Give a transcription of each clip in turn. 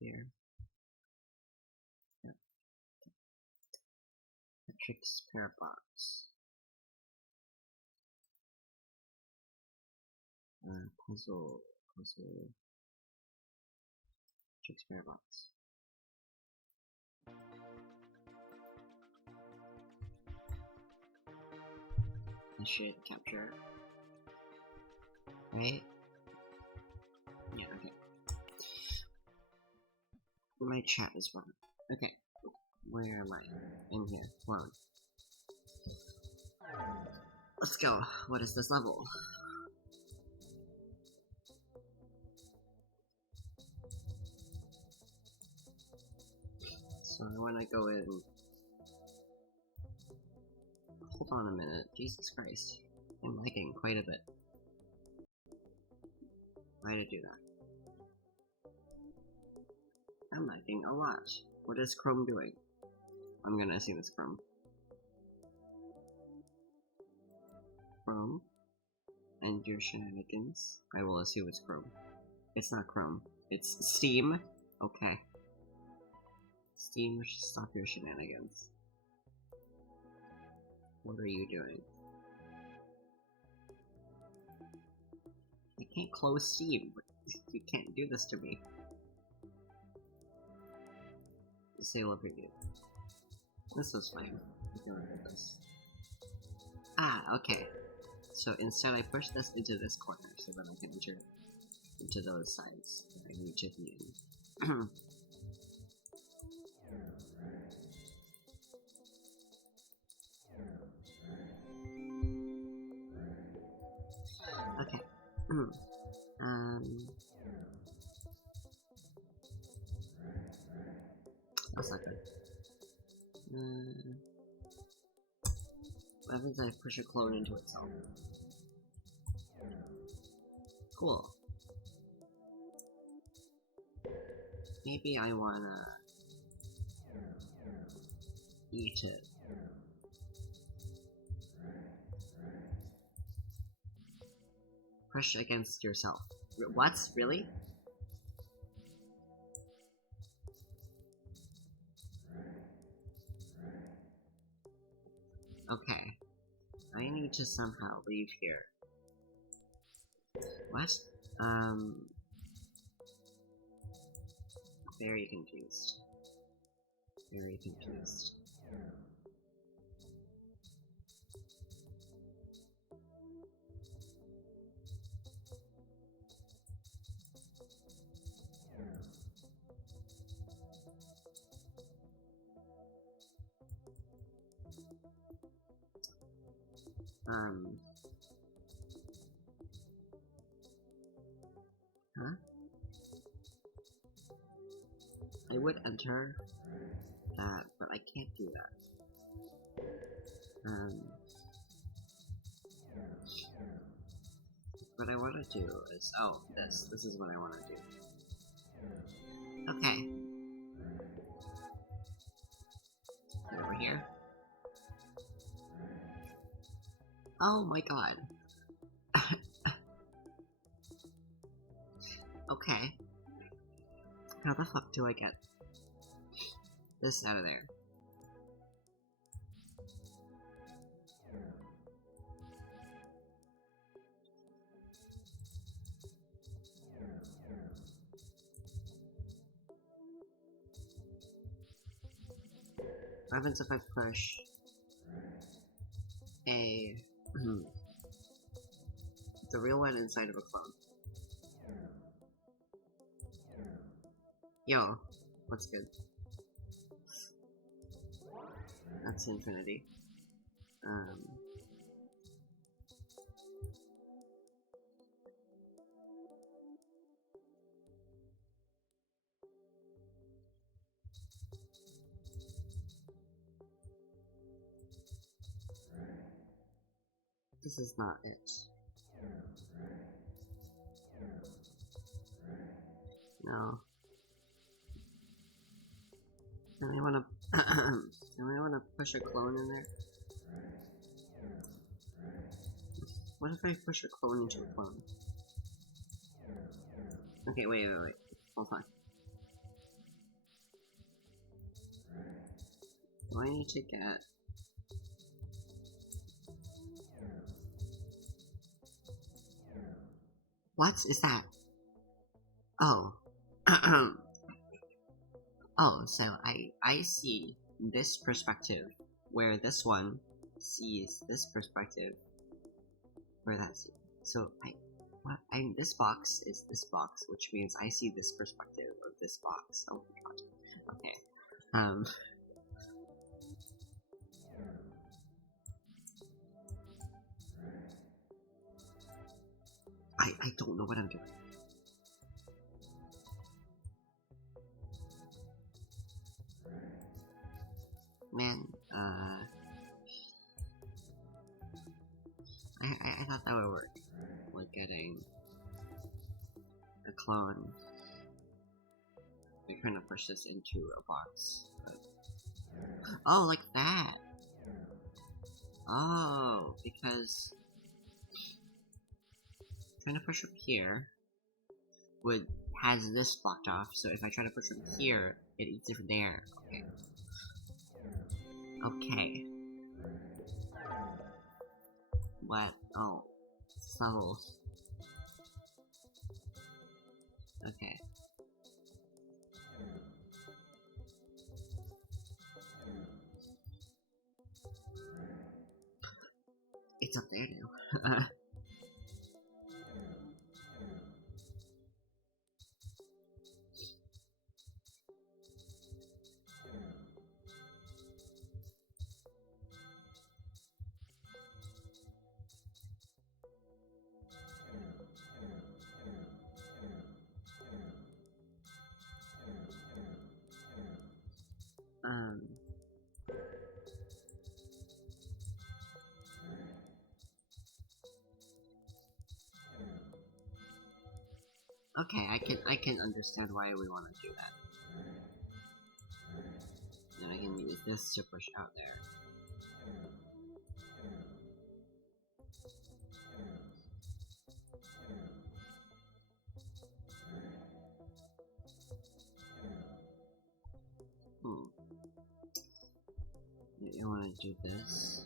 Here. Yep. Matrix parabox. Puzzle. Matrix parabox. I should capture. Right? Yeah, okay. My chat is wrong. Okay. Where am I? In here. Clone. Let's go. What is this level? So I wanna go in. Hold on a minute. Jesus Christ. I'm lagging quite a bit. Why did I do that? I'm lagging a lot. What is Chrome doing? I'm gonna assume it's Chrome. Chrome? And your shenanigans? I will assume it's Chrome. It's not Chrome. It's Steam? Okay. Steam, stop your shenanigans. What are you doing? I can't close Steam. You can't do this to me. Disable preview. This was fine. I can remember this. Ah, okay. So instead I push this into this corner so that I can enter into those sides that I need to be in. Okay. That's not good. What happens if I push a clone into itself? Cool. Maybe I wanna eat it. Push against yourself. What? Really? Okay. I need to somehow leave here. What? Very confused. Very confused. Huh? I would enter that, but I can't do that. What I want to do is, oh, this is what I want to do. Okay. Get over here. Oh my god. Okay. How the fuck do I get this out of there? What happens if I push a the real one inside of a clone? Yo, what's good? That's infinity. This is not it. No. Do I wanna do I wanna push a clone in there? What if I push a clone into a clone? Okay, wait. Hold on. Do I need to get... What is that? Oh. Oh, so I see this perspective, where this one sees this perspective, where that's... So, this box is this box, which means I see this perspective of this box. Oh my god. Okay. I don't know what I'm doing. Man, I thought that would work. Like getting a clone. We're trying to push this into a box. But... Oh, like that! Oh, because trying to push from here has this blocked off, so if I try to push from here, it eats it from there. Okay. Okay. What? Oh. Levels. Okay. It's up there now. Okay, I can understand why we want to do that. And I can use this to push out there. You want to do this,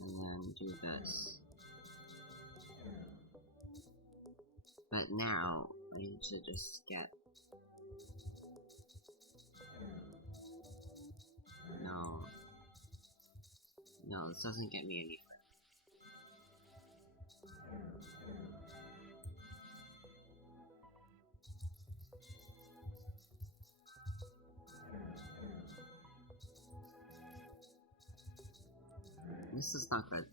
and then do this. But now, I need to just get... No. No, this doesn't get me anywhere. This is not good.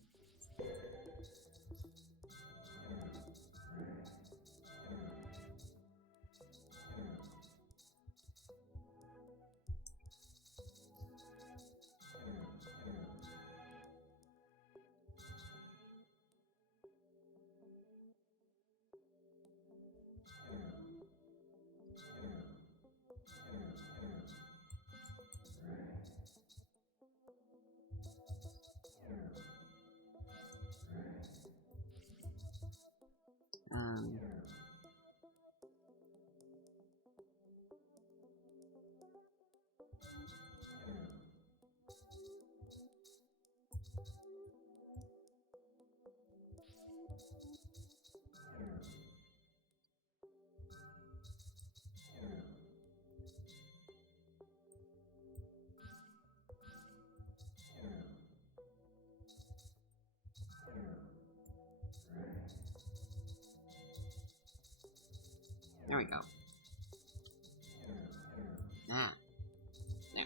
There we go. Ah. There.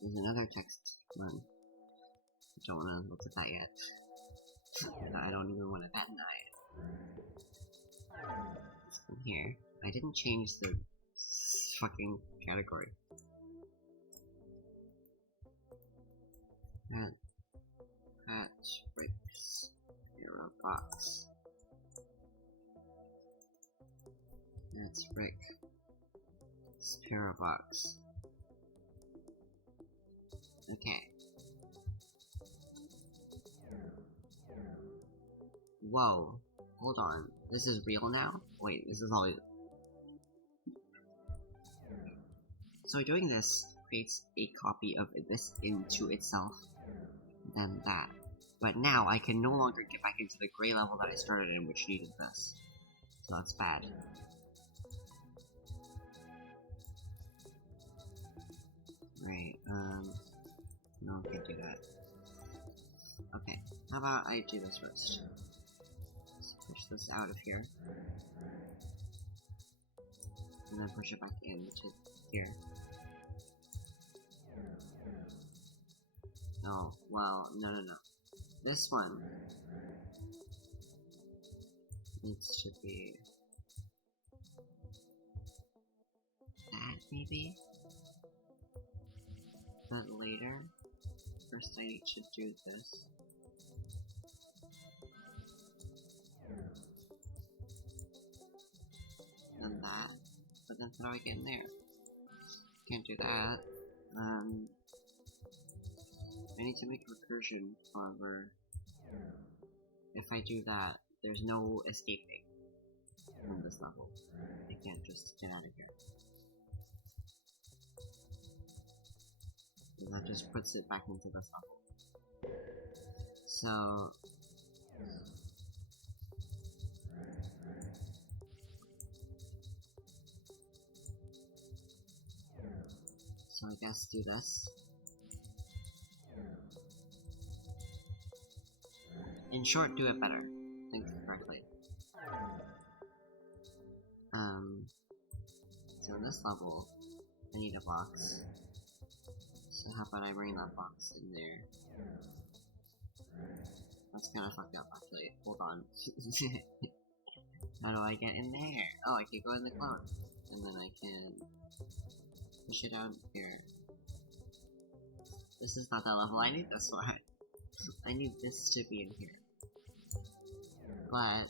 There's another text one. I don't want to look at that yet. I don't even want to bat an eye. It's from here. I didn't change the fucking category. Patch bricks. Parabox. That's brick. It's parabox. Okay. Whoa. Hold on. This is real now? Wait, this is all... So doing this creates a copy of this into itself, then that. But now I can no longer get back into the gray level that I started in, which needed this. So that's bad. Right, no, I can't do that. Okay, how about I do this first? Let's push this out of here. And then push it back into here. Oh, well, no. This one needs to be that, maybe? But later, first I need to do this. And that. But then how do I get in there? Can't do that. I need to make a recursion, however, if I do that, there's no escaping from this level. I can't just get out of here. And that just puts it back into this level. So... I guess do this. In short, do it better. Think correctly. So in this level, I need a box. So how about I bring that box in there? That's kinda fucked up, actually. Hold on. How do I get in there? Oh, I can go in the clone. And then I can push it down here. This is not that level, I need this one. I need this to be in here. But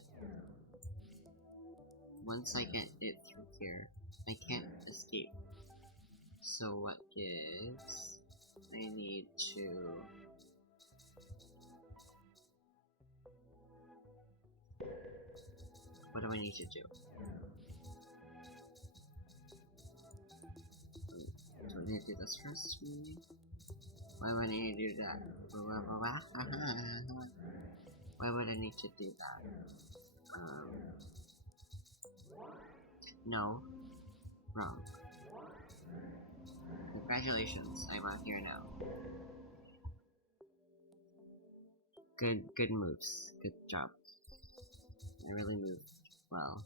once I get it through here, I can't escape. So what gives? I need to... What do I need to do? Do I need to do this first, maybe? Why would I need to do that? Why would I need to do that? No. Wrong. Congratulations, I'm out here now. Good moves. Good job. I really moved well.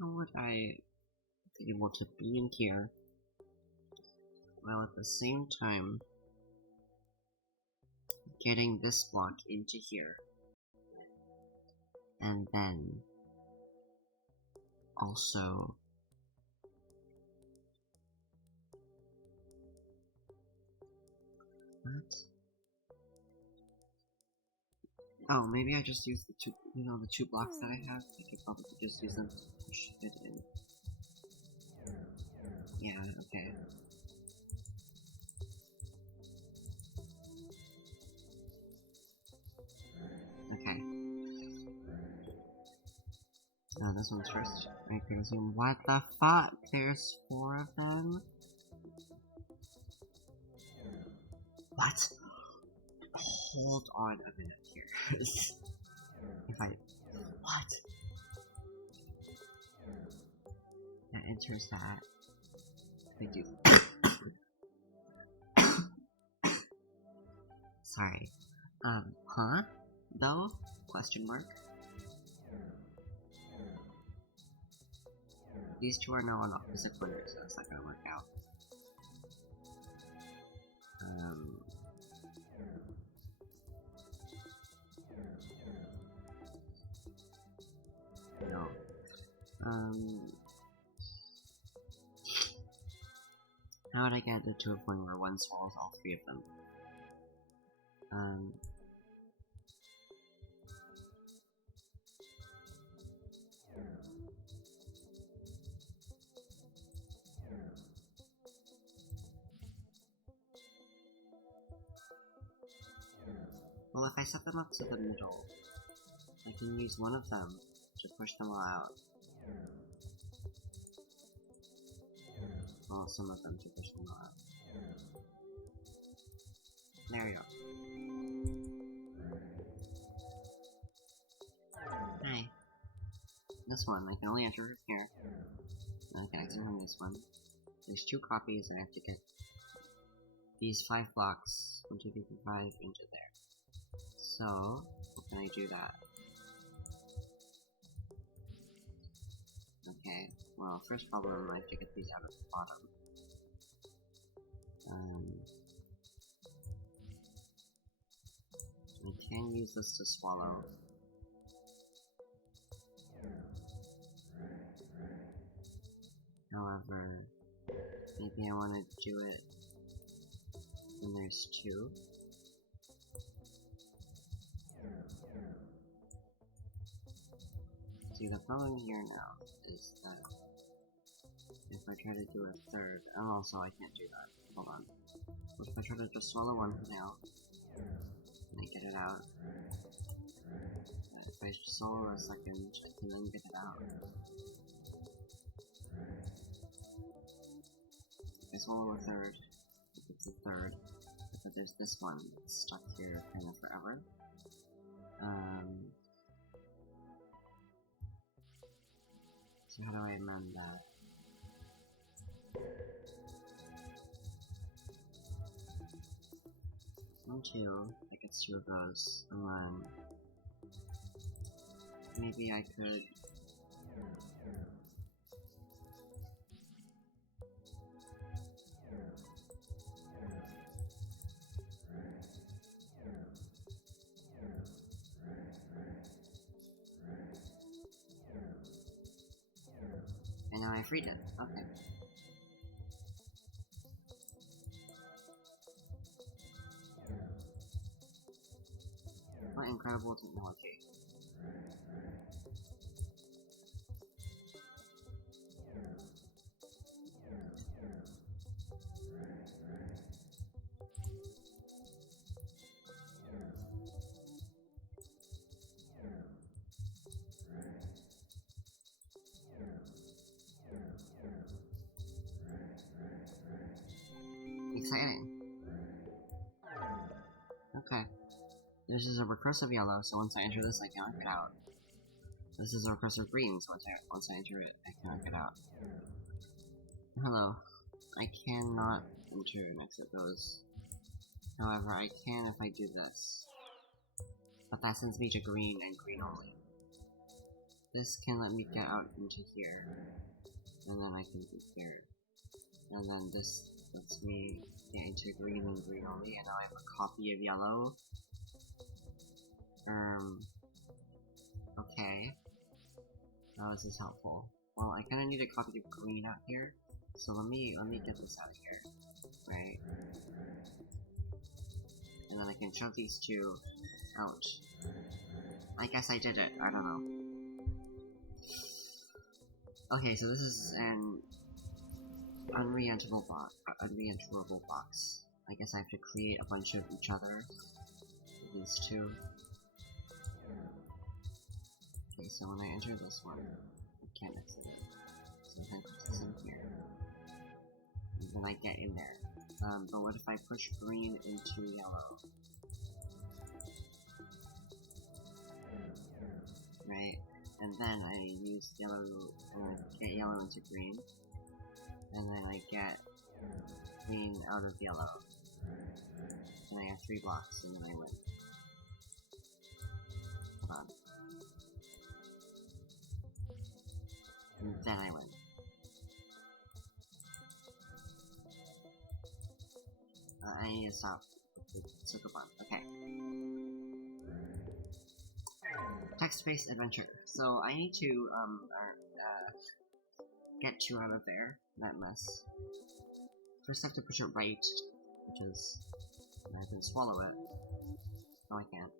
How would I be able to be in here while at the same time getting this block into here, and then also what? Oh, maybe I just use the two, the two blocks that I have. I could probably just use them to push it in. Yeah, okay. Okay. This one's first. I can assume. What the fuck? There's 4 of them? What? Hold on a minute here. If I... What? That enters that. I do. Sorry. Huh? Though? Question mark? These two are now on opposite corners, so that's not gonna work out. No. How would I get it to a point where one swallows all three of them? Well, if I set them up to the middle, I can use one of them to push them all out. Well, some of them to push them all out. There we go. Hi. This one, I can only enter from here. And I can exit from this one. There's 2 copies, I have to get these 5 blocks, 1, 2, 3, 4, 5, into there. So, how can I do that? Okay, well, first problem, I have to get these out of the bottom. I can use this to swallow. However, maybe I want to do it when there's 2. See, the problem here now is that if I try to do a third, and also I can't do that. Hold on. What if I try to just swallow one for now, and I get it out? If I swallow a second, I can then get it out. If I swallow a third, if it's a third, but there's this one that's stuck here kind of forever. So how do I amend that? One, 2, I gets 2 of those, and then maybe I could and now I freed it. Okay. What incredible technology. Exciting. Okay. This is a recursive yellow, so once I enter this, I cannot get out. This is a recursive green, so once I enter it, I cannot get out. Hello. I cannot enter and exit those. However, I can if I do this. But that sends me to green and green only. This can let me get out into here. And then I can be here. And then this lets me get into green and green only, and now I have a copy of yellow. Okay. How is this helpful? Well, I kinda need a copy of green out here. So let me get this out of here. Right? And then I can shove these 2 out. I guess I did it, I don't know. Okay, so this is an unre-enterable box. I guess I have to create a bunch of each other. These 2. Okay, so when I enter this one, I can't exit it. So I put this in here. And then I get in there. But what if I push green into yellow? Right? And then I use yellow, get yellow into green. And then I get green out of yellow. And I have 3 blocks, and then I win. Hold on. And then I win. I need to stop the circle button. Okay. Text-based adventure. So I need to get 2 out of there. That mess. First I have to push it right, which is... and I can swallow it. No, I can't.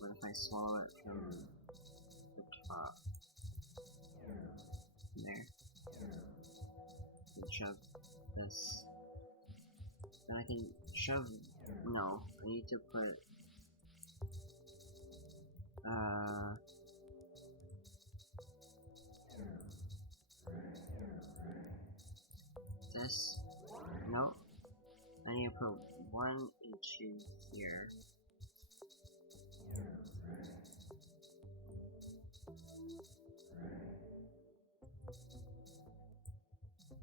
What if I swallow it from the top? There. And shove this. Then I can shove... no, I need to put... this? No. I need to put one into here.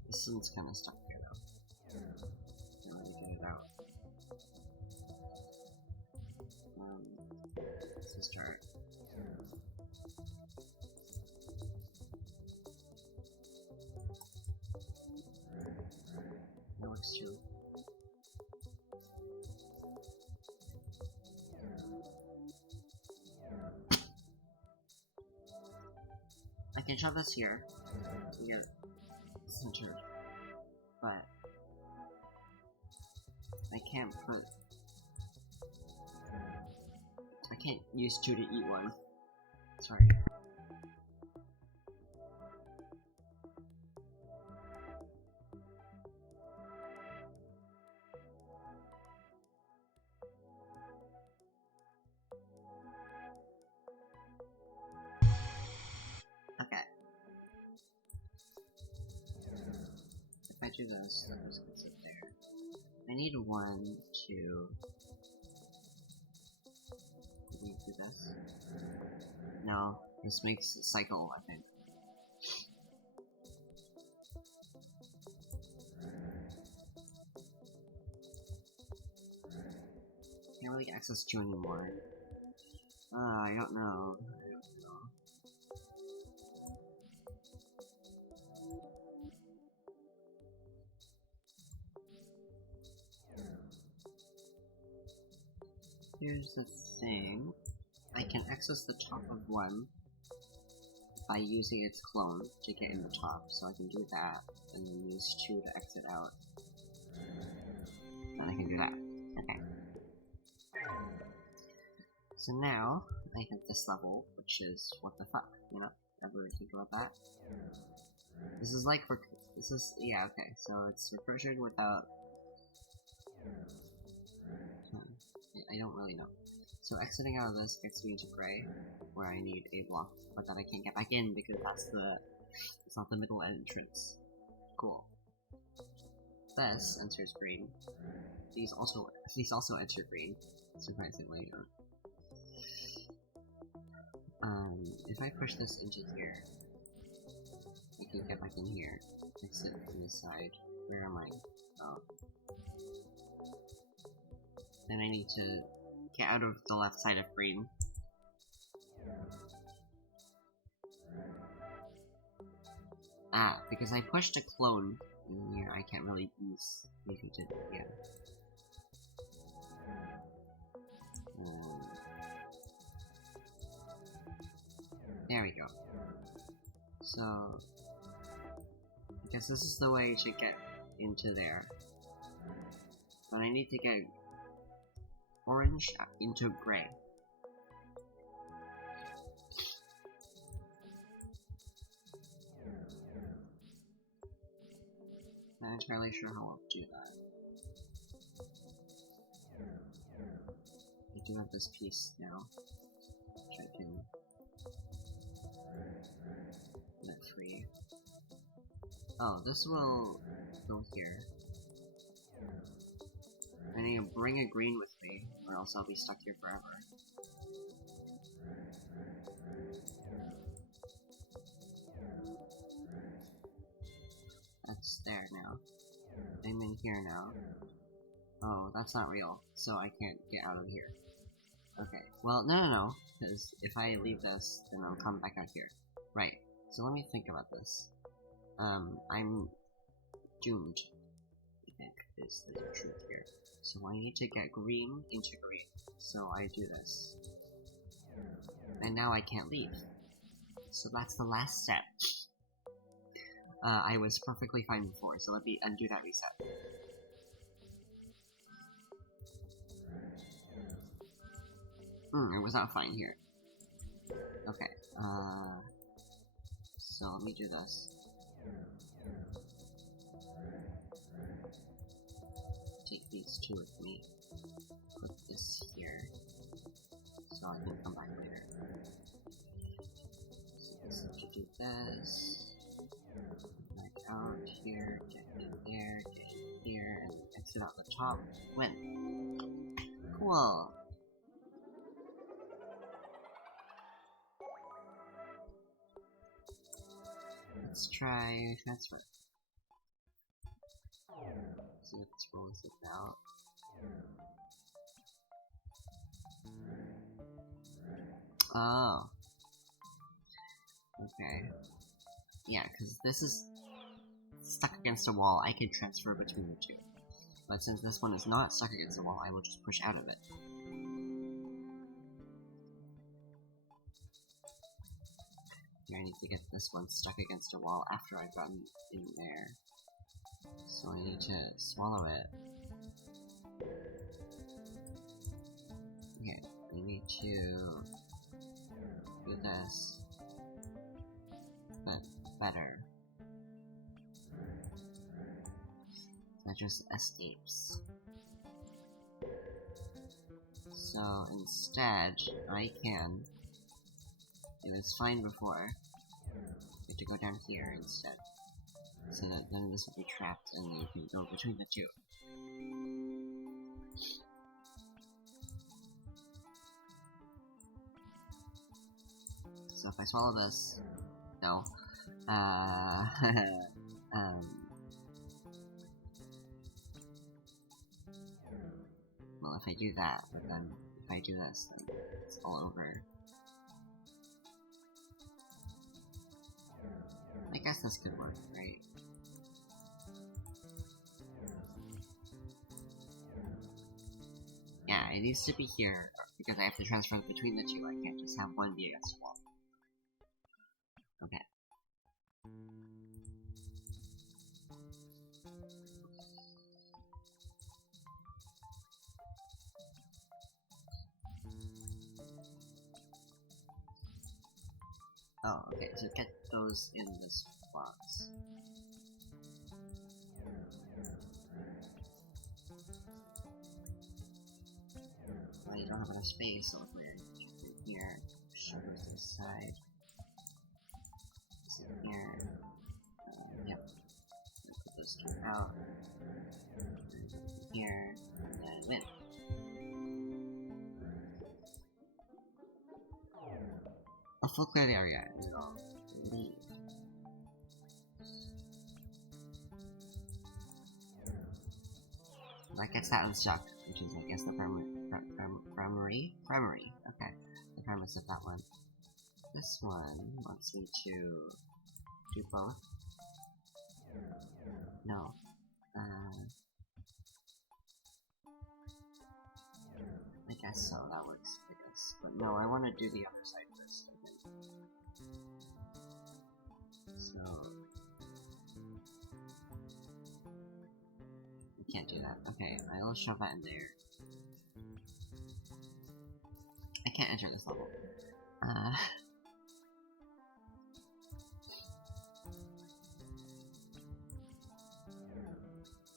This one's kind of stuck here though. Can't really get it out. Let's just start. That works too. I can shove this here to get it centered, but I can't put... I can't use 2 to eat 1. Sorry. Okay. If I do this, then this can sit there. I need 1, 2... Did we do this? No, this makes a cycle, I think. Can't really access 2 anymore. I don't know. Here's the thing. I can access the top of 1 by using its clone to get in the top, so I can do that, and then use 2 to exit out. Then I can do that. Okay. So now, I have this level, which is what the fuck, you know? Ever think about that? This is like, this is, yeah, okay, so it's recursion without... I don't really know. So exiting out of this gets me into gray, where I need a block, but then I can't get back in because it's not the middle entrance. Cool. This enters green. These also enter green, surprisingly. If I push this into here, I can get back in here. Exit from this side. Where am I? Oh. Then I need to get out of the left side of green. Because I pushed a clone in here, I can't really use anything to, yeah. There we go. So, I guess this is the way to get into there. But I need to get orange into gray. Not entirely sure how I'll do that. I do have this piece now, which I can let free. Oh, this will go here. I need to bring a green with me, or else I'll be stuck here forever. That's there now. I'm in here now. Oh, that's not real, so I can't get out of here. Okay, well, no, because if I leave this, then I'll come back out here. Right, so let me think about this. I'm doomed, I think, is the truth here. So I need to get green into green, so I do this. And now I can't leave. So that's the last step. I was perfectly fine before, so let me undo that reset. It was not fine here. Okay, so let me do this. Take these two with me. Put this here, so I can come back later. So this is to do this. Back out here, get in there, get in here, and exit out the top. Win. Cool. Let's try transfer. See what this roll is about. Oh. Okay. Yeah, because this is stuck against a wall, I can transfer between the two. But since this one is not stuck against the wall, I will just push out of it. Here, I need to get this one stuck against a wall after I've gotten in there. So I need to swallow it. Okay, I need to do this, but better. That just escapes. So instead, I can it was fine before. You have to go down here instead. So that then this will be trapped and you can go between the two. So if I swallow this, no. Well, if I do that, but then if I do this, then it's all over. I guess this could work, right? Yeah, it needs to be here, because I have to transfer between the two, I can't just have one be against the wall. Okay. Oh, okay, so get those in this box. Well, you don't have enough space, so we're in here, shove those to the side. This in here. Yep. Put those two out. Here, and then win. A full clear the area, and then I'll leave. That gets that unstuck, which is, I guess, the primary? Okay, the premise of that one. This one wants me to do both. No. I guess so, that works, I guess. But no, I want to do the other side first, I think. So... I can't do that. Okay, I'll shove that in there. I can't enter this level.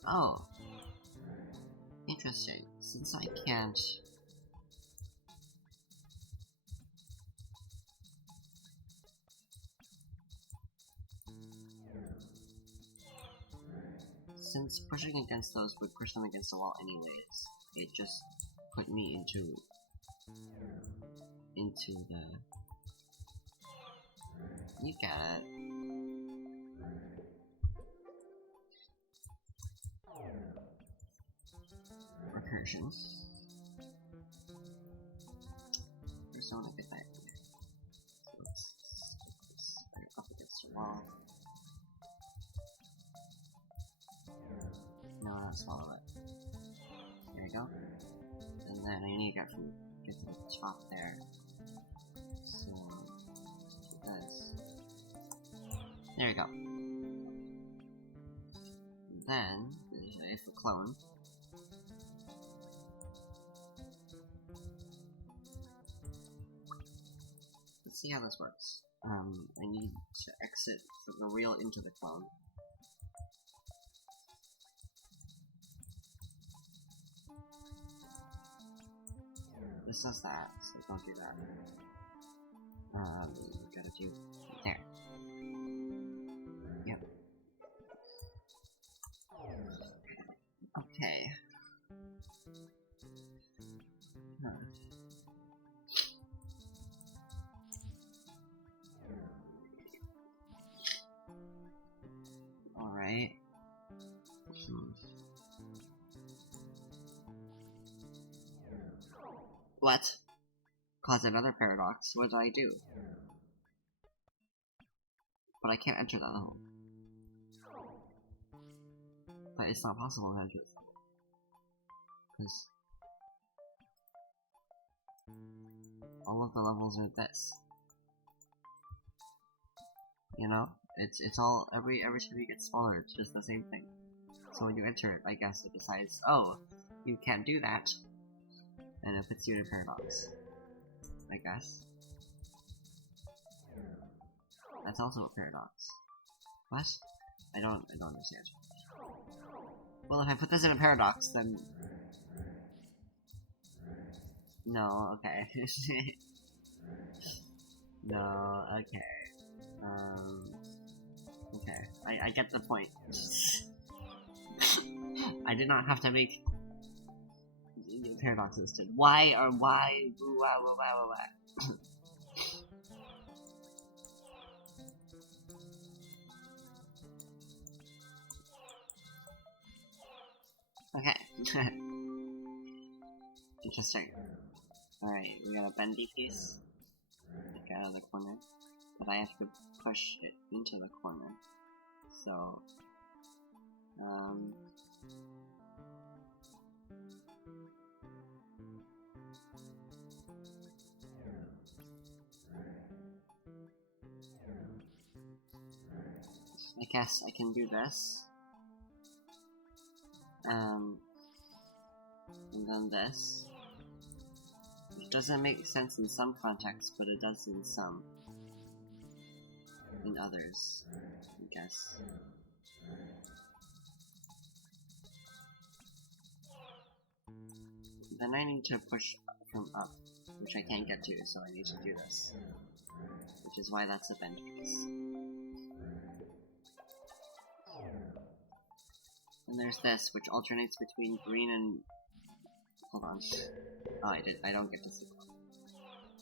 Oh. Interesting. Since I can't... Since pushing against those would push them against the wall anyways, it just put me into the... You get it. Recursion. First I want to get that here. So let's stick this up against the wall. No, I'll swallow it. There we go. And then I need to get to the top there. So, do this. There you go. Then, if a clone. Let's see how this works. I need to exit from the reel into the clone. This does that, so don't do that. Gotta do there. Yep. Okay. Huh. Alright. What? Cause another paradox. What did I do? But I can't enter that level. But it's not possible to enter this level. Because all of the levels are this. You know? It's all every time you get smaller, it's just the same thing. So when you enter it, I guess it decides, oh, you can't do that. And it puts you in a paradox. I guess. That's also a paradox. What? I don't understand. Well, if I put this in a paradox, then... No, okay. No, okay. Okay, I get the point. I did not have to make paradoxes to why or why. Okay. Interesting. Alright, we got a bendy piece. Like out of the corner. But I have to push it into the corner. So, I guess I can do this. And then this. Which doesn't make sense in some contexts, but it does in some. In others, I guess. Then I need to push from up, which I can't get to, so I need to do this. Which is why that's a bend piece. And there's this, which alternates between green and... Hold on. Oh, I don't get to see them.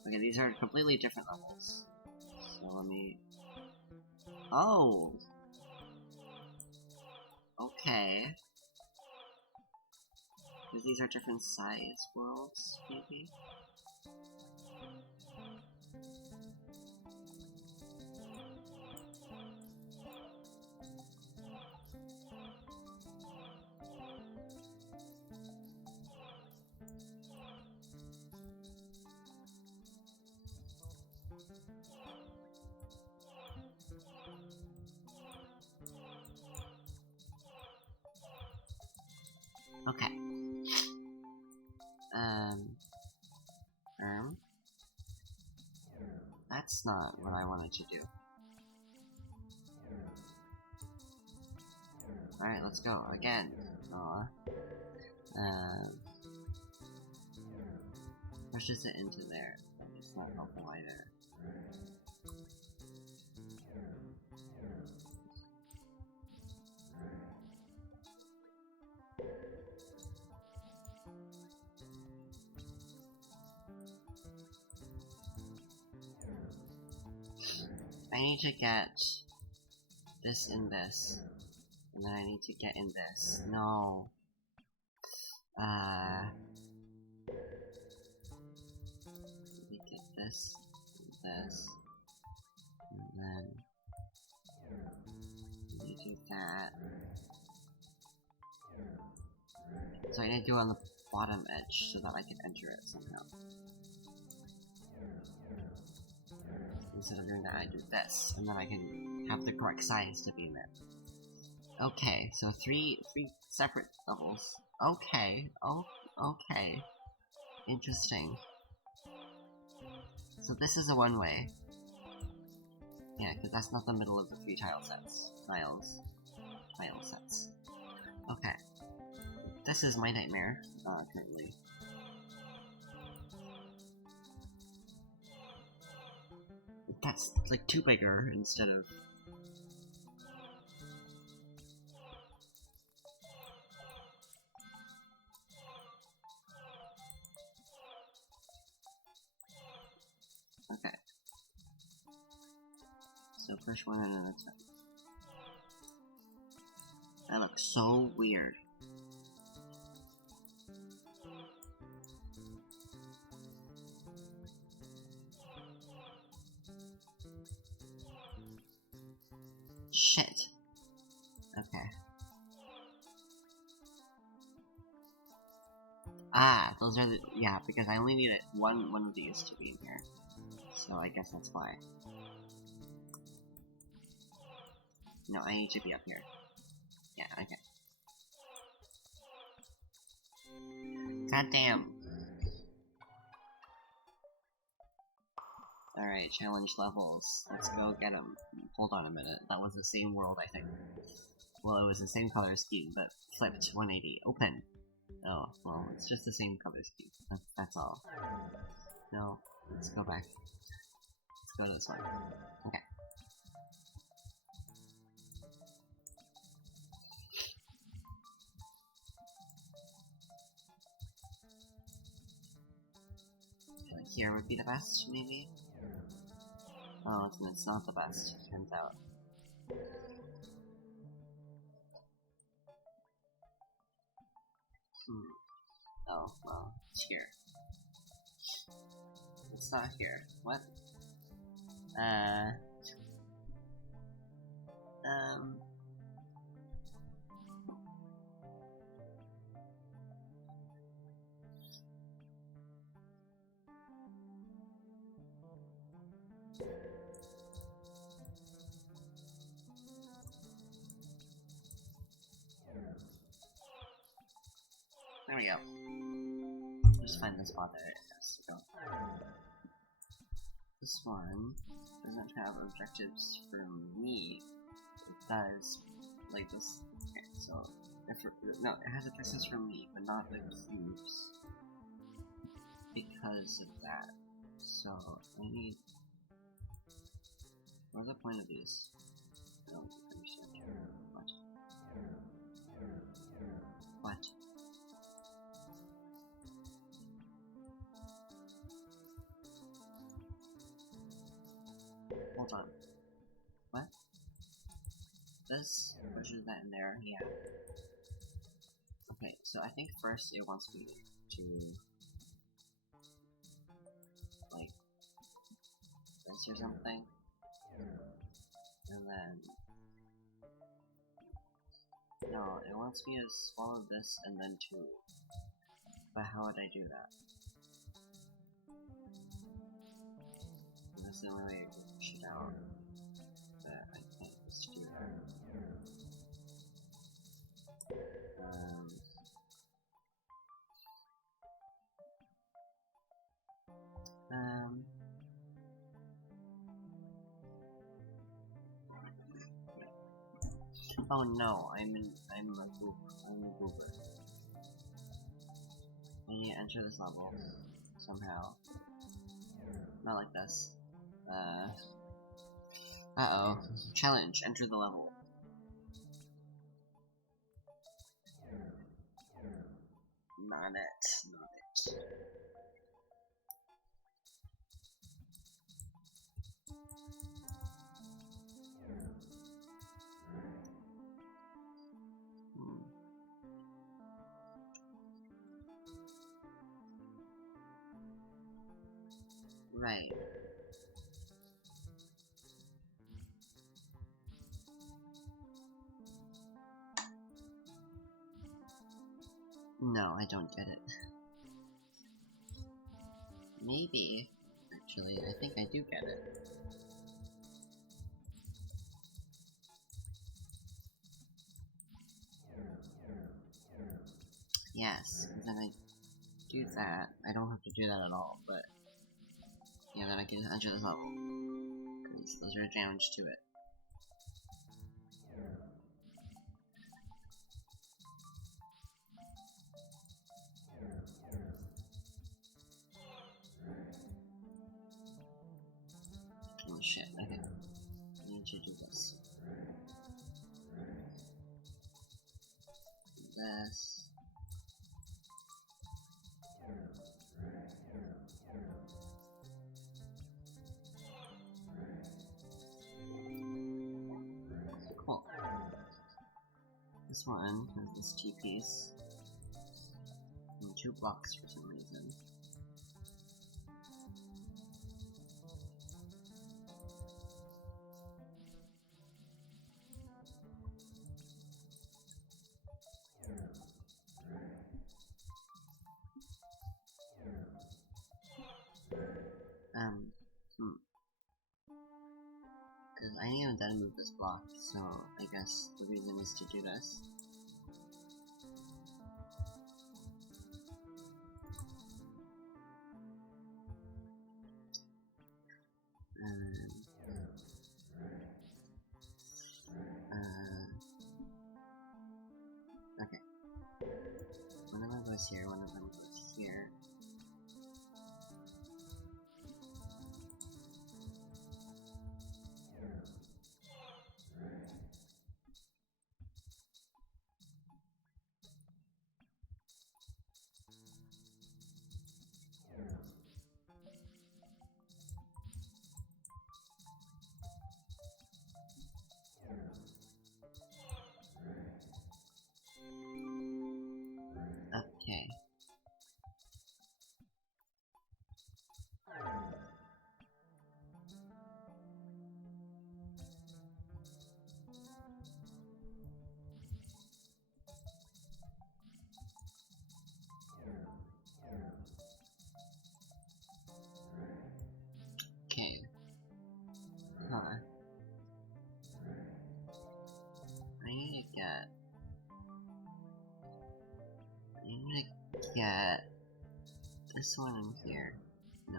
Okay, these are completely different levels. So let me... Oh! Okay. Because these are different size worlds, maybe? Okay. That's not what I wanted to do. Alright, let's go. Again. Pushes it into there. It's not helpful either. I need to get this in this, and then I need to get in this. No. Let me get this, and this, and then let me do that. So I need to go on the bottom edge so that I can enter it somehow. Instead of doing that, I do this, and then I can have the correct size to be in there. Okay, so three separate levels. Okay, okay. Interesting. So this is a one-way. Yeah, because that's not the middle of the 3 tile sets. Tile sets. Okay. This is my nightmare, currently. That's like 2 bigger instead of... Okay. So push one at a time. That looks so weird. Shit. Okay. Ah, those are the... yeah, because I only needed one of these to be in here. So I guess that's why. No, I need to be up here. Yeah, okay. God damn. Alright, challenge levels. Let's go get them. Hold on a minute. That was the same world, I think. Well, it was the same color scheme, but flipped 180. Open! Oh, well, it's just the same color scheme. That's all. No, let's go back. Let's go to this one. Okay. I feel like here would be the best, maybe? Oh, it's not the best, turns out. Oh, well, it's here. It's not here. What? There we go. Just find the spot that it has to go. This one doesn't have objectives for me. It does, like this. Okay, so no, it has objectives for me, but not the cubes. Because of that. So I need. What's the point of these? I don't understand. What? What? Hold on. What? This pushes that in there, yeah. Okay, so I think first it wants me to like this or something. And then no, it wants me to swallow this and then 2. But how would I do that? That's the only way to push it out. But I can't just do that. Oh no, I'm a goober. I need to enter this level somehow. Not like this. Uh-oh. Challenge, enter the level. Not it. Not it. Right. No, I don't get it. Maybe. Actually, I think I do get it. Yes, but then I do that. I don't have to do that at all, but yeah, then I can enter this level. Because there's a damage to it. Oh shit, okay. I need to do this. This. Cool. This one has this T-piece. And 2 blocks for some reason. Because I haven't done move this block, so I guess the reason is to do this. Okay. One of them goes here, one of them goes here. Okay. Okay. Huh. I need to get this one in here. No.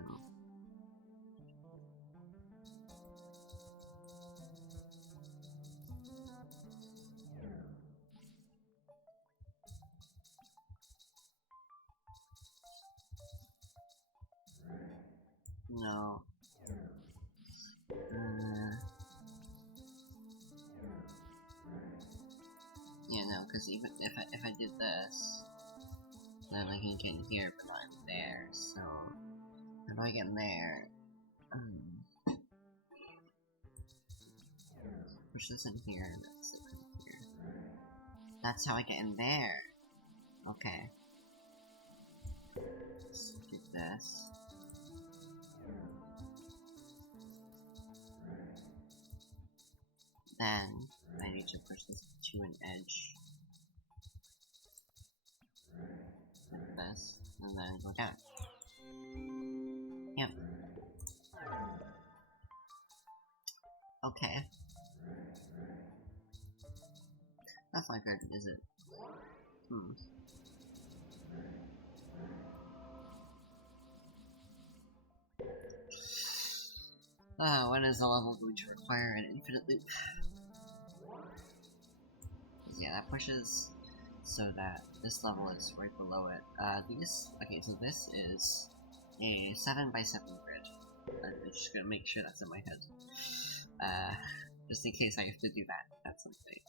No. Yeah, no, because even if I did this, then I can get in here, but not in there. So how do I get in there? Push this in here, and that's it in here. That's how I get in there. Okay. Let's do this. Then I need to push this to an edge. Like this. And then go down. Yep. Okay. That's not good, is it? When is the level going to require an infinite loop? Yeah, that pushes so that this level is right below it. Okay, so this is a 7x7 grid. I'm just gonna make sure that's in my head. Just in case I have to do that at some point.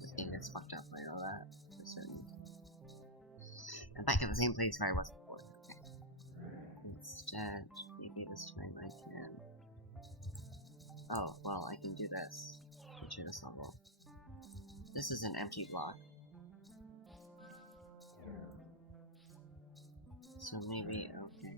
This game gets fucked up by all that. I'm back at the same place where I was before. Okay. Instead, maybe this time I can... Oh, well, I can do this. Enter this level. This is an empty block. So maybe, okay.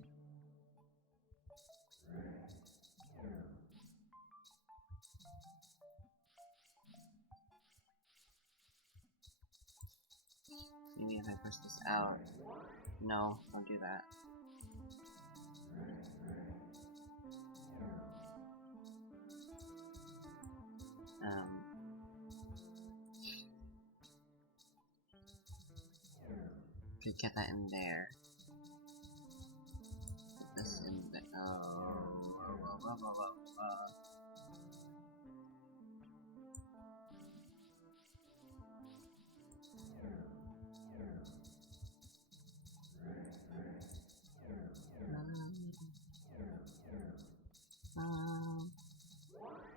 Maybe if I push this out. No, don't do that. get that in there. Put this in there.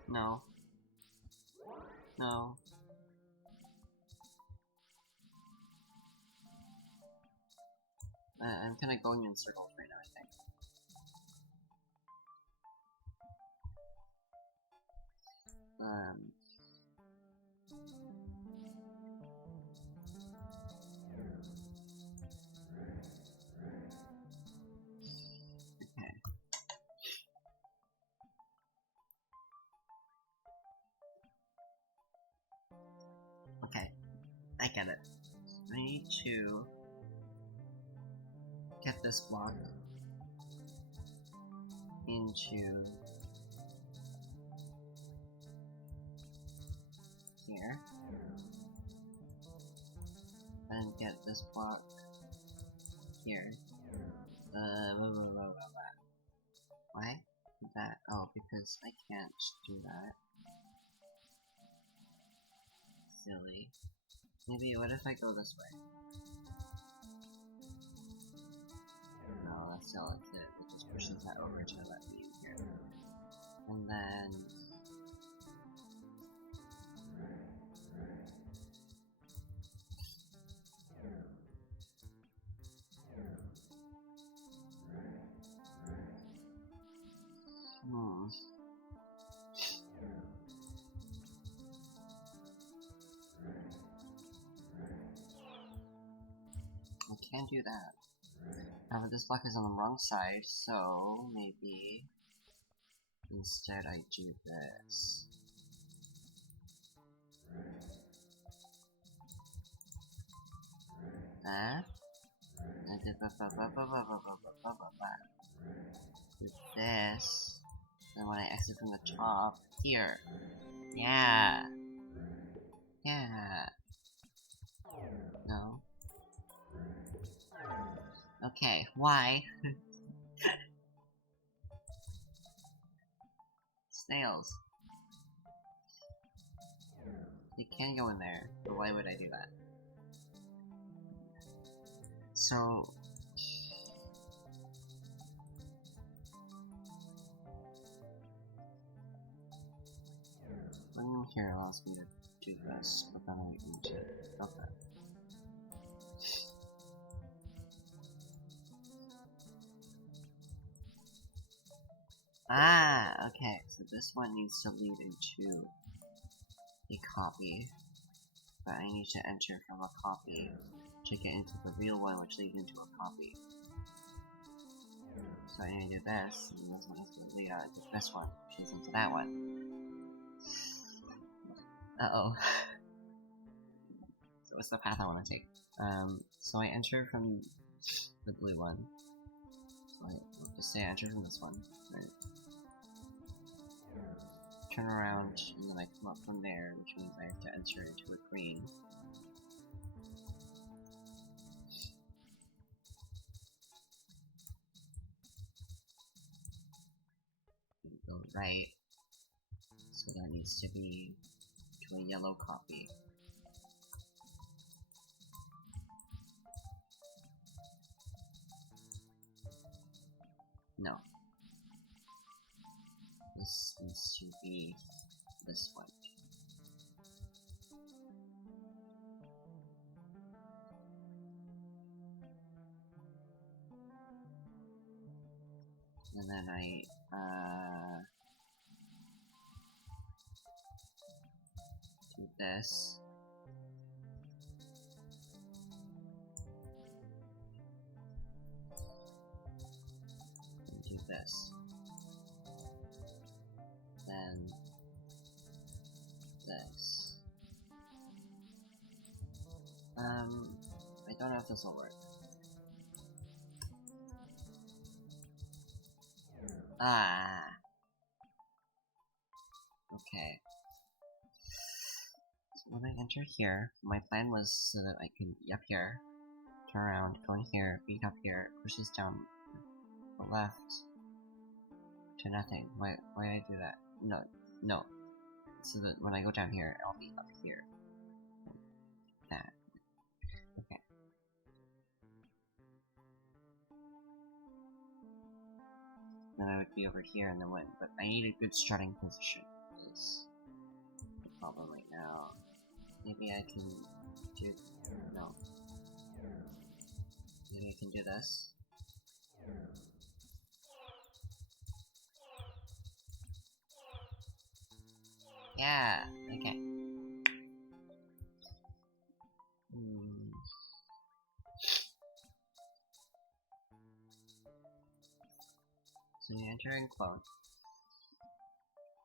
No. No. I'm kind of going in circles right now, I think. Okay, I get it. I need to get this block into here, and get this block here. Why? That? Oh, because I can't do that. Silly. Maybe, what if I go this way? No, that's still like it. It just pushes that over to let me in here. And then... I can't do that. But this block is on the wrong side, so maybe instead I do this. With this, then when I exit from the top, here. Yeah. Yeah. No. Okay, why? Snails. They can go in there, but why would I do that? So... Bringing here allows me to do this, but then I need to... Okay. Ah, okay, so this one needs to lead into a copy, but I need to enter from a copy to get into the real one, which leads into a copy. So I need to do this, and this one is going to lead out into this one, which leads into that one. Uh-oh. So what's the path I want to take? So I enter from the blue one. So I'll just say I enter from this one, right? Turn around, and then I come up from there, which means I have to enter into a green. And go right, so that needs to be to a yellow copy. No. This needs to be this one. And then I, do this. And do this. Then this. I don't know if this will work. Ah. Okay. So when I enter here, my plan was so that I can, up here, turn around, go in here, beat up here, push this down the left to nothing. Why did I do that? No. So that when I go down here, I'll be up here. That. Okay. Then I would be over here and then win, but I need a good starting position. Is the problem right now. Maybe I can do. No. Maybe I can do this. Yeah, okay. So you enter in clone,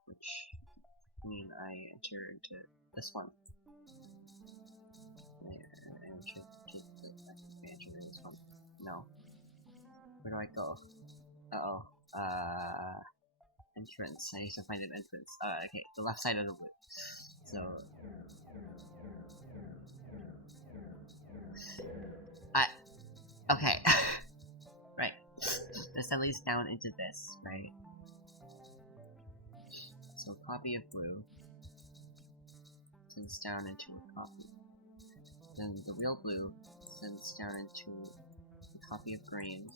which mean I enter into this one. I enter into this one. No. Where do I go? Entrance. I need to find an entrance. Okay, the left side of the wood. So okay. Right. This at least down into this, right? So copy of blue sends down into a copy. Then the real blue sends down into a copy of green,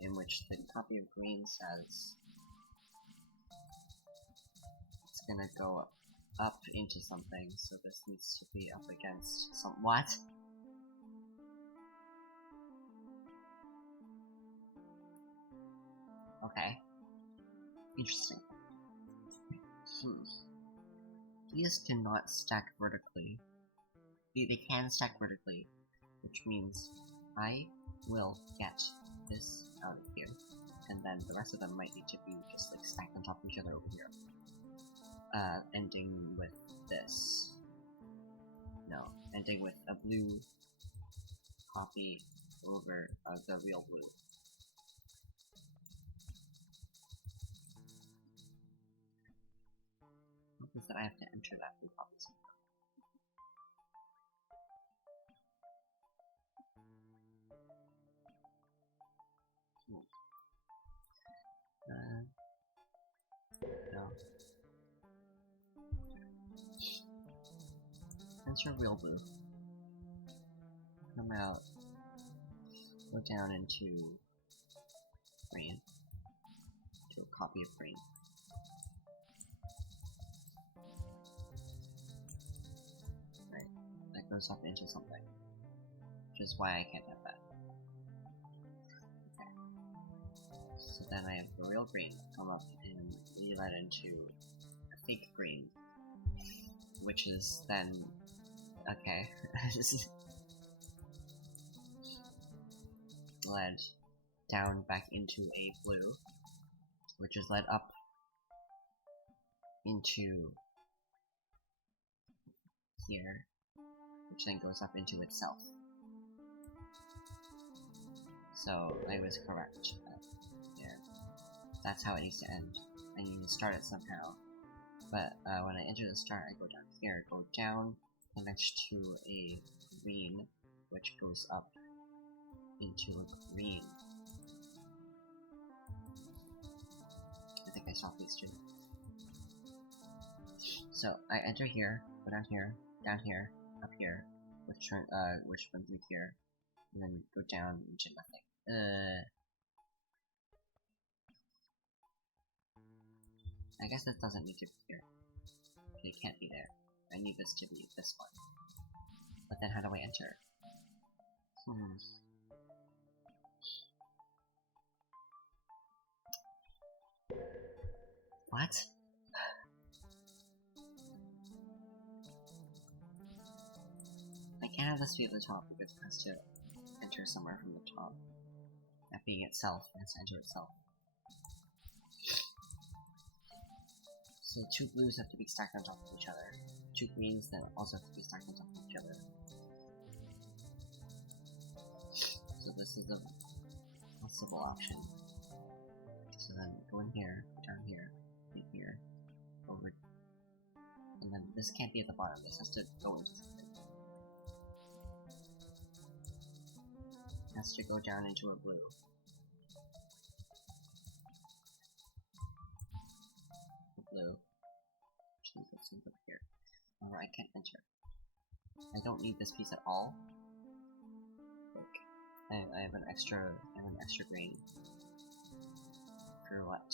in which the copy of green says it's gonna go up into something, so this needs to be up against some— what? Okay. Interesting. These cannot stack vertically. They can stack vertically, which means I will get this out of here, and then the rest of them might need to be just like stacked on top of each other over here. Ending with this. No, ending with a blue copy over the real blue. Is that I have to enter that blue copy somewhere. No. Enter real blue. Come out. Go down into green. To a copy of green. Right. That goes up into something. Which is why I can't have that. Okay. So then I have the real green come up and lead that into a fake green. Which is then— okay. led down back into a blue, which is led up into here, which then goes up into itself. So I was correct there. That's how it needs to end. I need to start it somehow. But when I enter the start, I go down here, go down, connect to a green, which goes up into a green. I think I saw these two. So I enter here, go down here, up here, which runs through here, and then go down into nothing. I guess this doesn't need to be here. It can't be there. I need this to be this one. But then how do I enter? What? I can't have this be at the top because it has to enter somewhere from the top. That being itself, it has to enter itself. So 2 blues have to be stacked on top of each other. 2 greens then also have to be stacked on top of each other. So this is a possible option. So then go in here, down here, in here, over, and then this can't be at the bottom, this has to go into something. has to go down into a blue. A blue. Actually, let's move up here. Or I can't enter. I don't need this piece at all. Look, I have an extra grain. For what?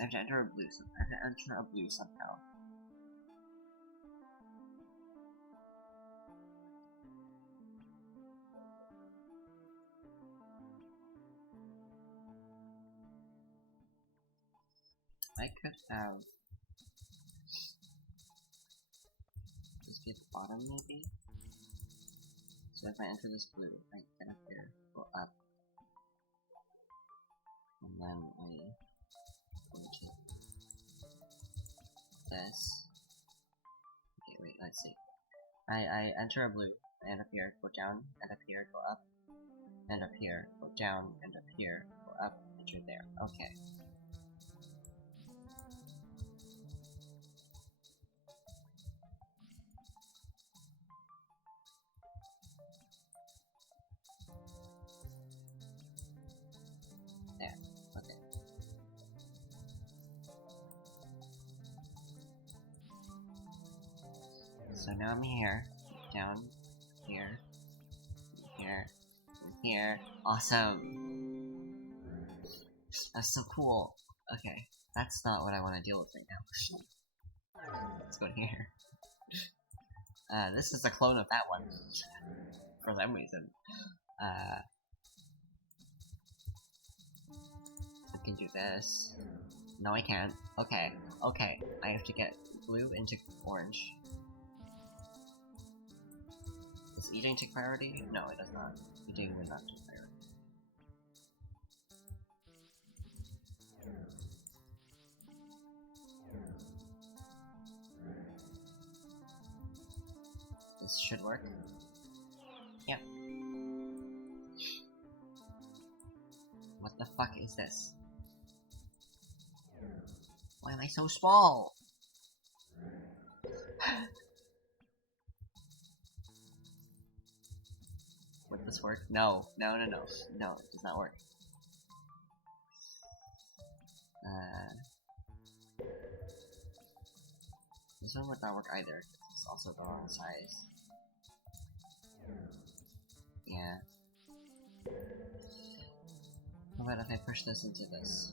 I have to enter a blue. I have to enter a blue somehow. I could have this be at the bottom, maybe. So if I enter this blue, I get up here, go up, and then I go to this. Okay, wait, let's see. I enter a blue, I end up here, go down, end up here, go up, end up here, go down, end up here, go up, enter there. Okay. There. Okay. So now I'm here, down, here, here, here. Awesome! That's so cool. Okay, that's not what I want to deal with right now. Let's go here. This is a clone of that one. For some reason. I can do this. No, I can't. Okay, okay. I have to get blue into orange. Does eating take priority? No, it does not. Eating would not take priority. This should work. Yeah. What the fuck is this? Why am I so small? Would this work? No. No, no, no. No, it does not work. This one would not work either. It's also the wrong size. Yeah. How about if I push this into this?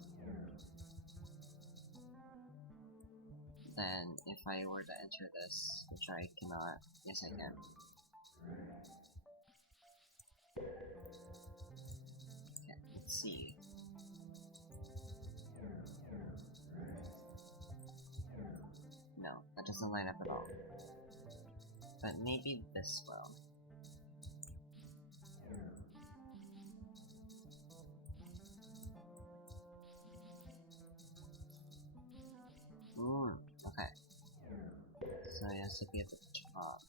Then, if I were to enter this, which I cannot, yes I can. Okay, let's see. No, that doesn't line up at all. But maybe this will. Okay. So it has to be at the top.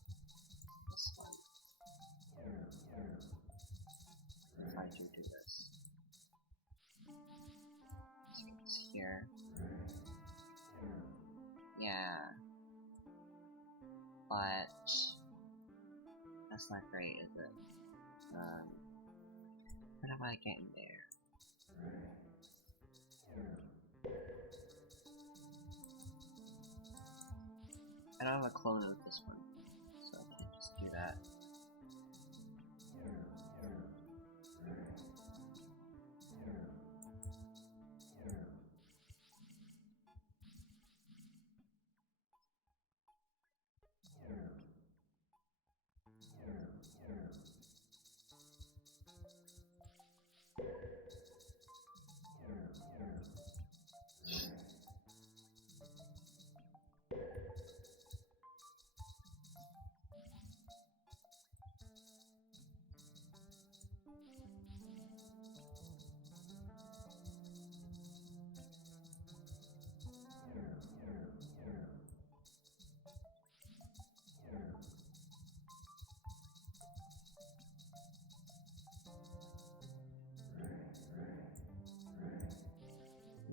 This one. If I do this. So it's here. Yeah. But that's not great, is it? How do I get in there? I don't have a clone of this one, so I can't just do that.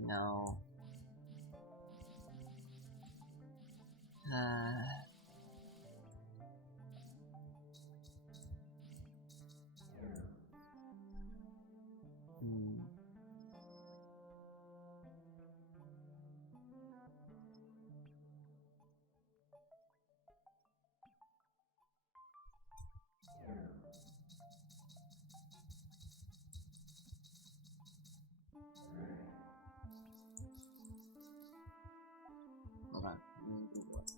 No. Hold on, let me Google it.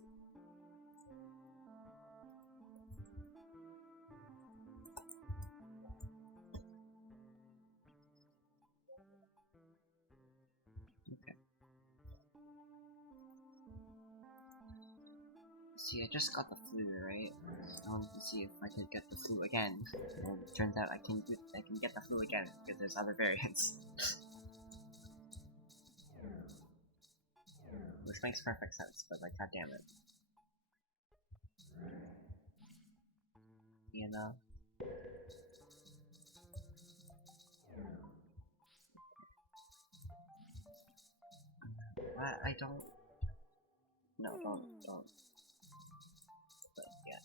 Okay. See, I just got the flu, right? I wanted to see if I could get the flu again. And it turns out I can get the flu again because there's other variants. Which makes perfect sense, but like, god damn it. You know? I don't. No, don't. But yeah.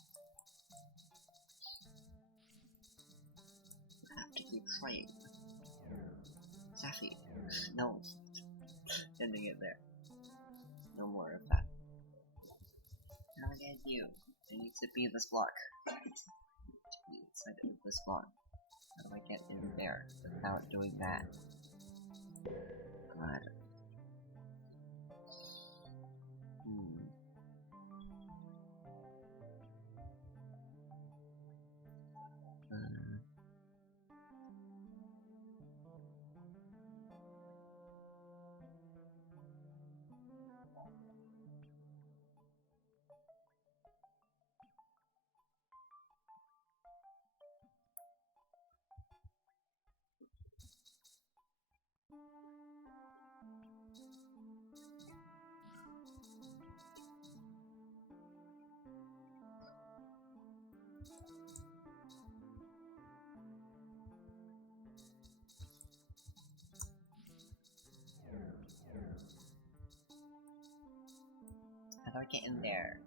I have to keep trying. Safi. No. Ending it there. No more of that. How do I do? I need to be this block. To be inside of this block. How do I get in there without doing that? God. How do I get in there?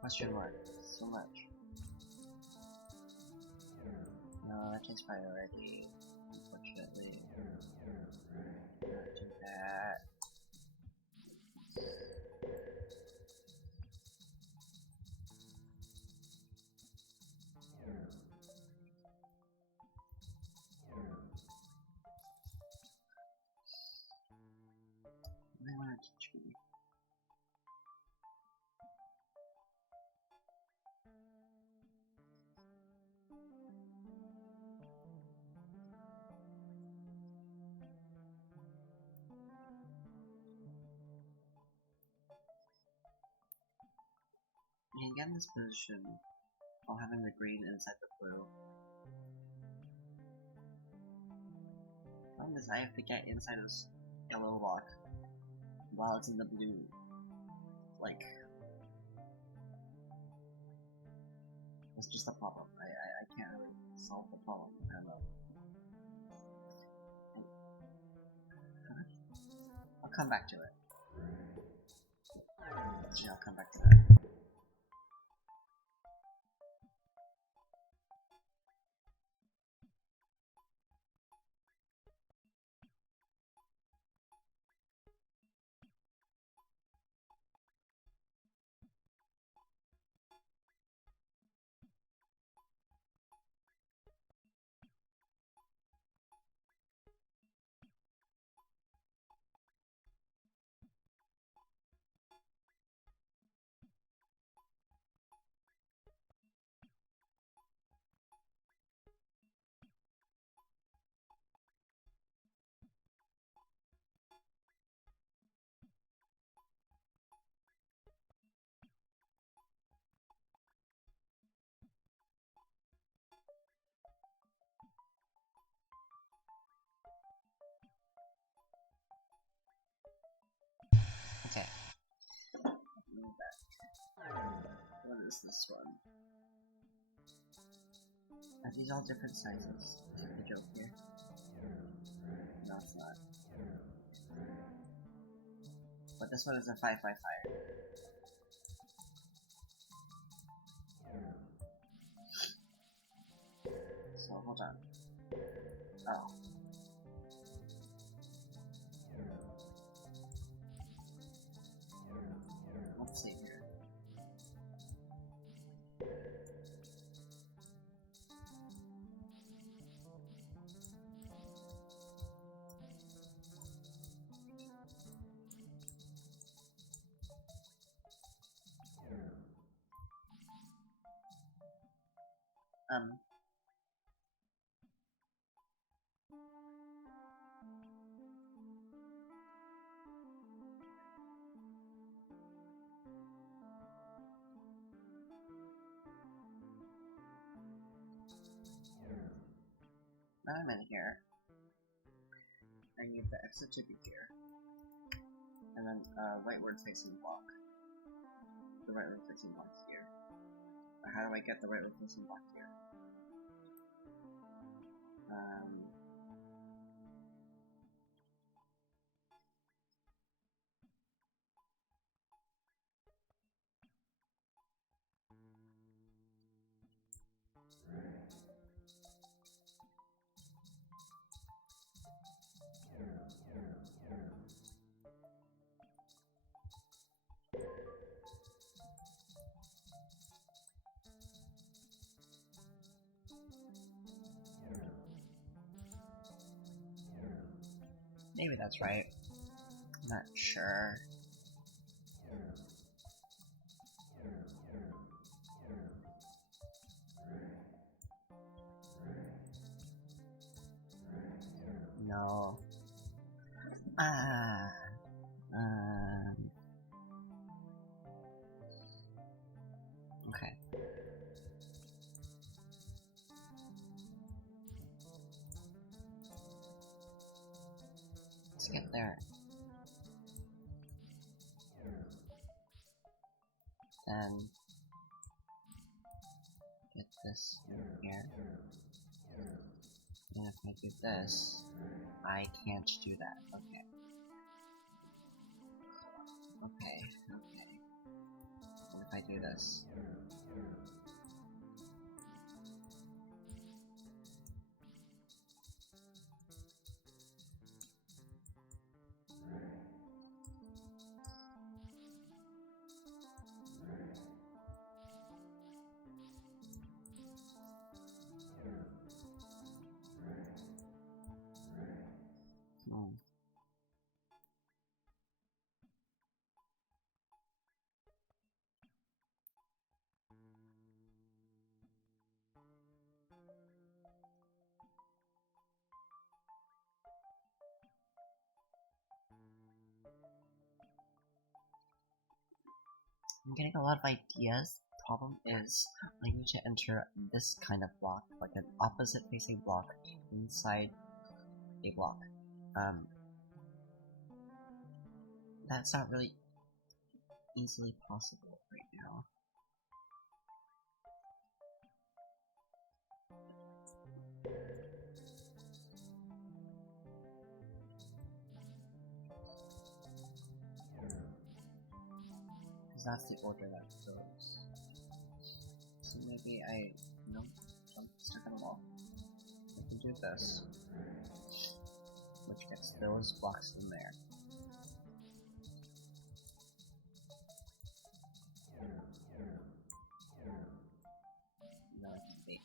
Question mark. So much. No, that takes priority. Unfortunately. Not do that. I want to teach me. I can get in this position while having the green inside the blue. The problem is I have to get inside this yellow block while it's in the blue. Like, that's just the problem. I can't really solve the problem. I don't know. I'll come back to it. Yeah, I'll come back to that. Okay. Move back. What is this one? Are these all different sizes? Is that the joke here? No, it's not. But this one is a 555. So hold on. Oh. Let's see here. Now I'm in here. I need the exit to be here. And then, rightward facing block. The rightward facing block here. How do I get the rightward facing block here? Maybe that's right. I'm not sure. No. Okay. Let's get there. Then get this in here. And if I do this, I can't do that. Okay. Okay. What if I do this? I'm getting a lot of ideas. Problem is, I need to enter this kind of block, like an opposite facing block inside a block. That's not really easily possible right now. Because that's the order that goes. So maybe I, jump stuck on the wall. I can do this, which gets those blocks in there. No, I can wait.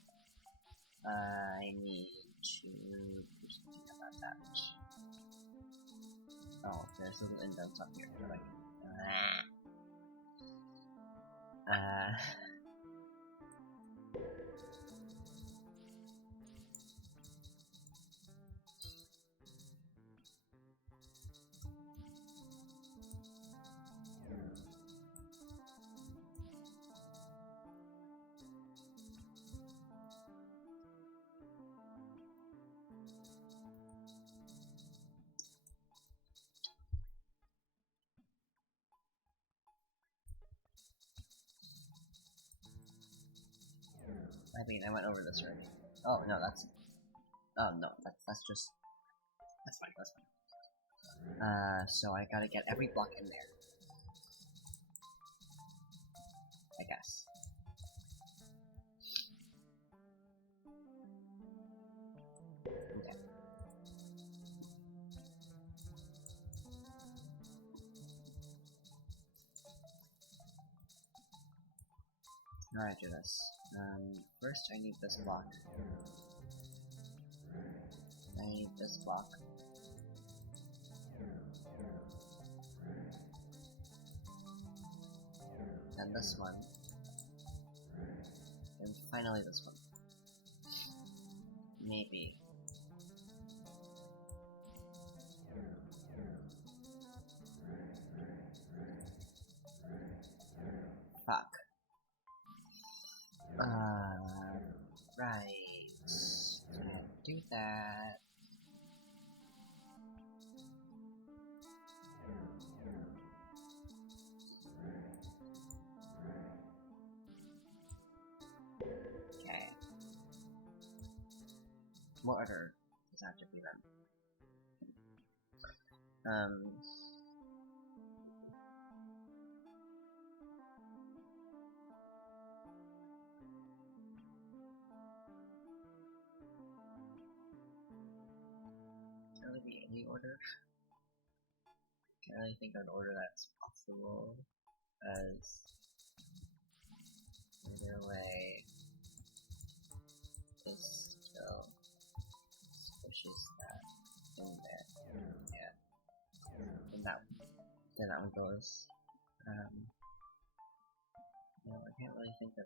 I need to do something about that. Oh, there's little indents up here that I can. I mean, I went over this already. Oh, no, that's... Oh, no, that's just... That's fine. So I gotta get every block in there. I guess. Okay. Alright, do this. First I need this block. I need this block. And this one. And finally this one. Maybe. Fuck. Right. Can't do that. Okay. What order does that have to be then? Can really be any order? Can't really think of an order that's possible, as either way is still squishes that in there. Yeah. Then that one goes. No, I can't really think of it.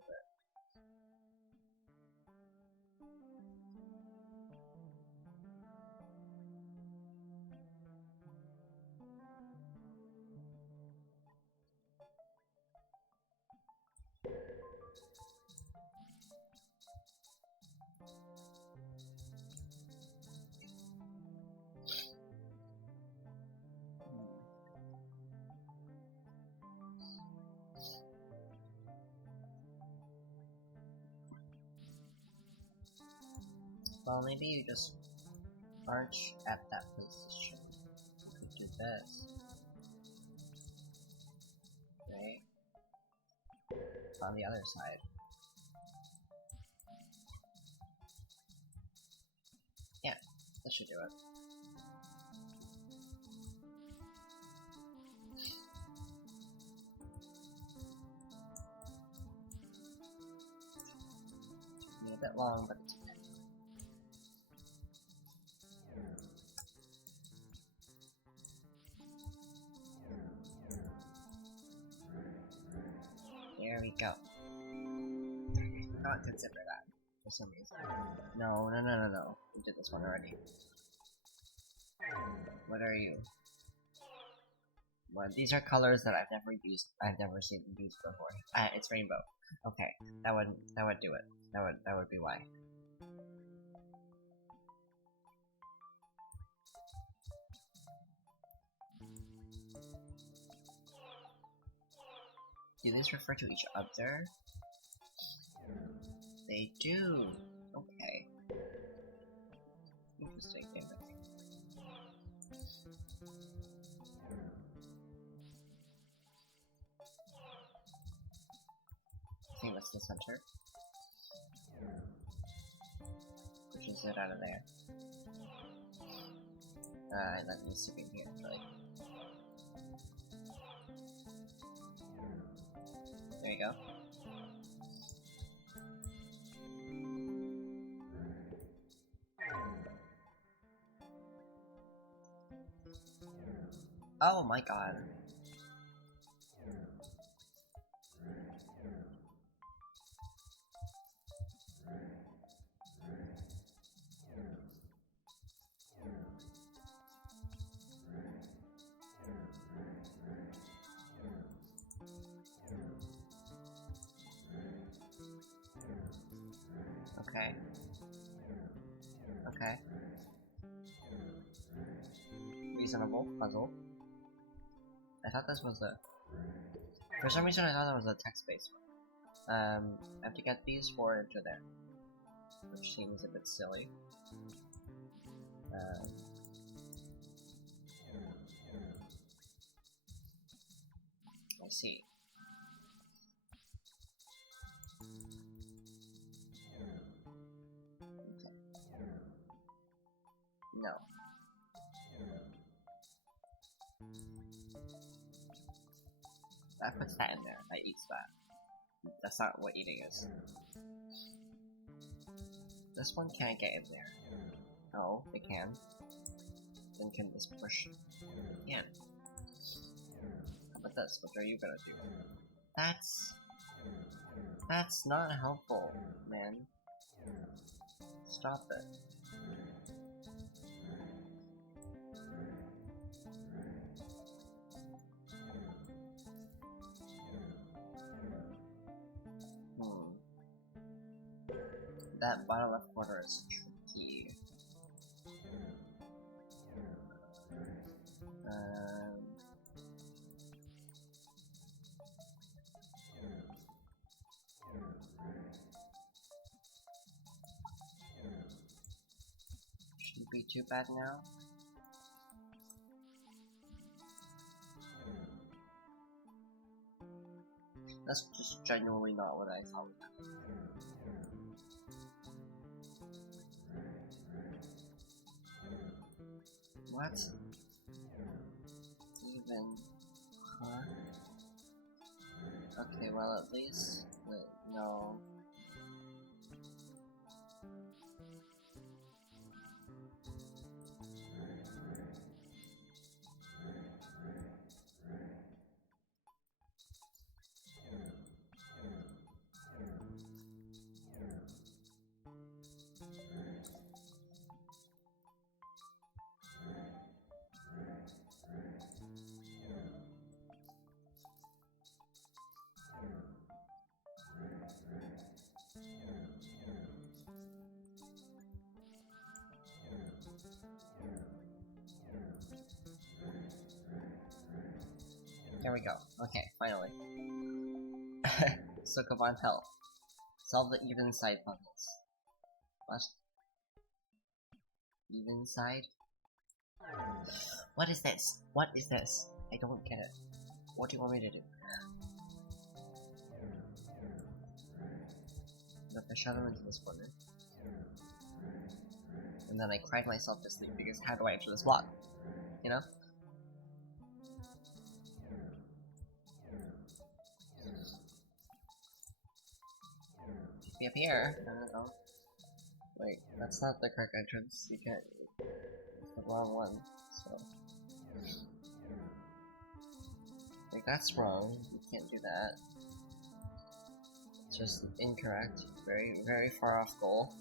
Well, maybe you just arch at that position. You could do this. Right? On the other side. Yeah, that should do it. Took me a bit long, but it's okay. There we go. Not consider that for some reason. No. We did this one already. What are you? Well, these are colors that I've never used. I've never seen them used before. It's rainbow. Okay, that would do it. That would be why. Do these refer to each other? They do. Okay. Interesting. I think that's the center. Pushes it out of there. And that needs to be here, really. There you go. Oh my god. Okay. Okay. Reasonable puzzle. I thought this was a... For some reason I thought that was a text-based one. I have to get these 4 into there. Which seems a bit silly. see. Okay. No. That puts that in there. That eats that. That's not what eating is. This one can't get in there. No, it can. Then can this push? It can. How about this? What are you gonna do? That's not helpful, man. Stop it. That bottom left corner is tricky. Shouldn't be too bad now. That's just genuinely not what I thought would happen. What? Even? Huh? Okay, well at least... Wait, no. There we go. Okay, finally. So come on, help. Solve the even side puzzles. What? Even side? What is this? What is this? I don't get it. What do you want me to do? Look, I shove him into this corner. And then I cried myself to sleep because how do I enter this block? You know? Be up here. I don't know. Wait, that's not the correct entrance. You can't. It's the wrong one. So. Like, that's wrong. You can't do that. It's just incorrect. Very, very far off goal.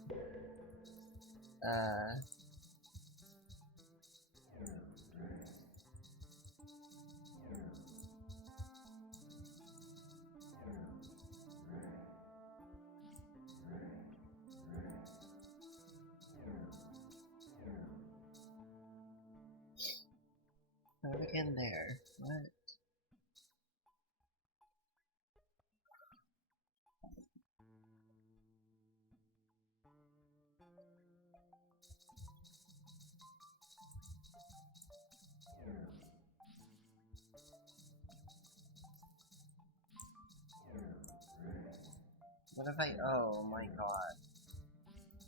How do we get in there? What? What if I? Oh my god.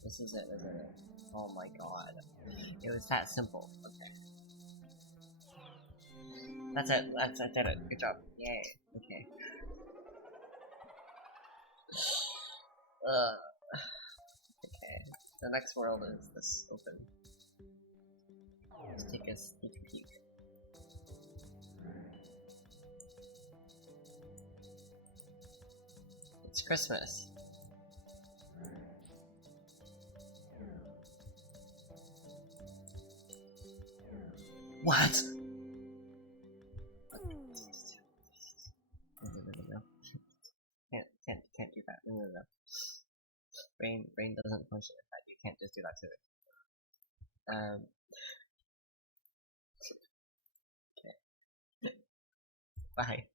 This is it, isn't it? Oh my god. It was that simple. Okay. That's it. I did it. Good job. Yay. Okay. Okay. The next world is this open. Let's take a sneak peek. It's Christmas. What? Can't do that. No. Brain doesn't function like that. You can't just do that to it. Okay. Bye.